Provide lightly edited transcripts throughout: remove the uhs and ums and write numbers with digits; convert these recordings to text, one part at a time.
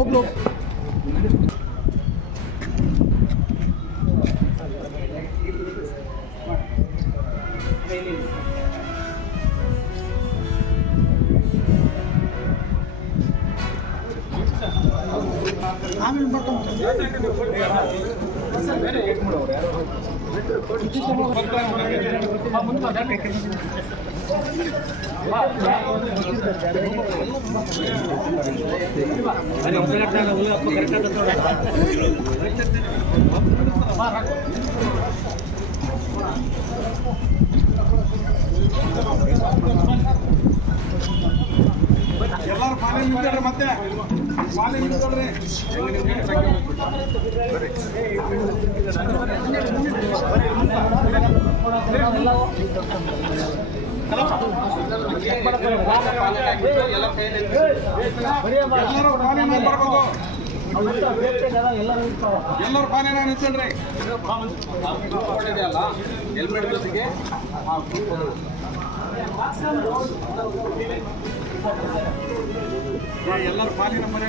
ಒಬ್ರು ಆಮೇಲೆ ಎಲ್ಲರೂ ಪಾಲೆ ನಿಂತ್ರೆ ಮತ್ತೆ ಪಾಲೆ ನಿಂತ್ಕೊಳ್ರಿ. ಎಲ್ಲರೂ ಪಾಲೆನ ಬರ್ಬೇಕು. ಎಲ್ಲರೂ ಪಾಲೆನ ನಿಂತ್ಕೊಳ್ರಿ. ಅಲ್ಲ ಹೆಲ್ಮೆಟ್ ಜೊತೆಗೆ ಎಲ್ಲರೂ ಪಾಲಿನ ಮನೆ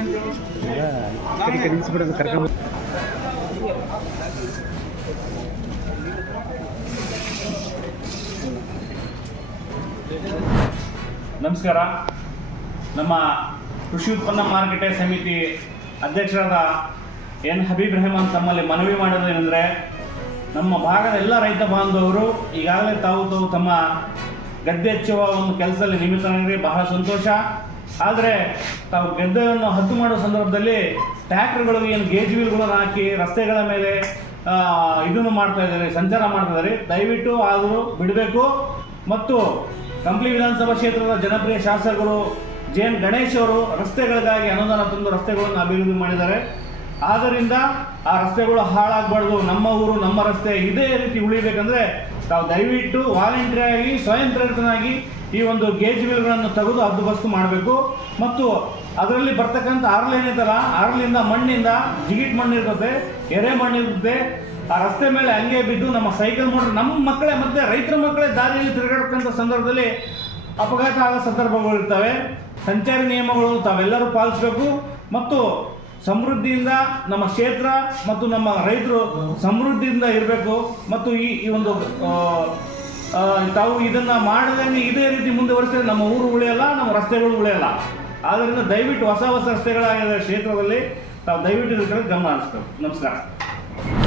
ನಮಸ್ಕಾರ. ನಮ್ಮ ಕೃಷಿ ಉತ್ಪನ್ನ ಮಾರುಕಟ್ಟೆ ಸಮಿತಿ ಅಧ್ಯಕ್ಷರಾದ ಎನ್ ಹಬೀಬ್ ರೆಹಮಾನ್ ತಮ್ಮಲ್ಲಿ ಮನವಿ ಮಾಡೋದೇನೆಂದರೆ, ನಮ್ಮ ಭಾಗದ ಎಲ್ಲ ರೈತ ಬಾಂಧವರು ಈಗಾಗಲೇ ತಾವು ತಮ್ಮ ಗದ್ದೆ ಹಚ್ಚುವ ಒಂದು ಕೆಲಸದಲ್ಲಿ ನಿಮಿತ್ತನಾಗಿ ಬಹಳ ಸಂತೋಷ. ಆದರೆ ತಾವು ಗದ್ದೆಯನ್ನು ಹದ್ದು ಮಾಡುವ ಸಂದರ್ಭದಲ್ಲಿ ಟ್ರ್ಯಾಕ್ಟರ್ಗಳಿಗೆ ಏನು ಗೇಜ್ ವೀಲ್ಗಳನ್ನು ಹಾಕಿ ರಸ್ತೆಗಳ ಮೇಲೆ ಇದನ್ನು ಮಾಡ್ತಾ ಇದ್ದಾರೆ, ಸಂಚಾರ ಮಾಡ್ತಾ ಇದ್ದಾರೆ. ದಯವಿಟ್ಟು ಆದರೂ ಬಿಡಬೇಕು. ಮತ್ತು ಕಂಪ್ಲಿ ವಿಧಾನಸಭಾ ಕ್ಷೇತ್ರದ ಜನಪ್ರಿಯ ಶಾಸಕರು ಜೆ.ಎನ್. ಗಣೇಶ್ ಅವರು ರಸ್ತೆಗಳಿಗಾಗಿ ಅನುದಾನ ತಂದು ರಸ್ತೆಗಳನ್ನು ಅಭಿವೃದ್ಧಿ ಮಾಡಿದ್ದಾರೆ. ಆದ್ದರಿಂದ ಆ ರಸ್ತೆಗಳು ಹಾಳಾಗಬಾರ್ದು, ನಮ್ಮ ಊರು ನಮ್ಮ ರಸ್ತೆ ಇದೇ ರೀತಿ ಉಳಿಬೇಕಂದ್ರೆ ತಾವು ದಯವಿಟ್ಟು ವಾಲಂಟಿಯರಾಗಿ ಸ್ವಯಂ ಪ್ರೇರಿತನಾಗಿ ಈ ಒಂದು ಗೇಜ್ ವೀಲ್ಗಳನ್ನು ತೆಗೆದು ಹದ್ದುಬಸ್ತು ಮಾಡಬೇಕು. ಮತ್ತು ಅದರಲ್ಲಿ ಬರ್ತಕ್ಕಂಥ ಆರ್ಲ್ ಏನೈತಲ್ಲ, ಆರ್ಲಿಂದ ಮಣ್ಣಿಂದ ಜಿಗಿಟ್ ಮಣ್ಣು ಇರ್ತದೆ, ಎರೆ ಮಣ್ಣು ಇರ್ತದೆ, ಆ ರಸ್ತೆ ಮೇಲೆ ಹಂಗೆ ಬಿದ್ದು ನಮ್ಮ ಸೈಕಲ್ ಮೋಟರ್ ನಮ್ಮ ಮಕ್ಕಳೇ ಮತ್ತು ರೈತರ ಮಕ್ಕಳೇ ದಾರಿಯಲ್ಲಿ ತಿರುಗಾಡ್ತಕ್ಕಂಥ ಸಂದರ್ಭದಲ್ಲಿ ಅಪಘಾತ ಆಗೋ ಸಂದರ್ಭಗಳು ಇರ್ತವೆ. ಸಂಚಾರಿ ನಿಯಮಗಳು ತಾವೆಲ್ಲರೂ ಪಾಲಿಸಬೇಕು. ಮತ್ತು ಸಮೃದ್ಧಿಯಿಂದ ನಮ್ಮ ಕ್ಷೇತ್ರ ಮತ್ತು ನಮ್ಮ ರೈತರು ಸಮೃದ್ಧಿಯಿಂದ ಇರಬೇಕು. ಮತ್ತು ಈ ಒಂದು ತಾವು ಇದನ್ನು ಮಾಡದಂಗೆ ಇದೇ ರೀತಿ ಮುಂದುವರಿಸಿದ್ರೆ ನಮ್ಮ ಊರು ಉಳಿಯಲ್ಲ, ನಮ್ಮ ರಸ್ತೆಗಳು ಉಳಿಯಲ್ಲ. ಆದ್ದರಿಂದ ದಯವಿಟ್ಟು ಹೊಸ ರಸ್ತೆಗಳಾಗಿರೋ ಕ್ಷೇತ್ರದಲ್ಲಿ ತಾವು ದಯವಿಟ್ಟು ಇದರ ಕಡೆ ಗಮನ ಹರಿಸಬೇಕು. ನಮಸ್ಕಾರ.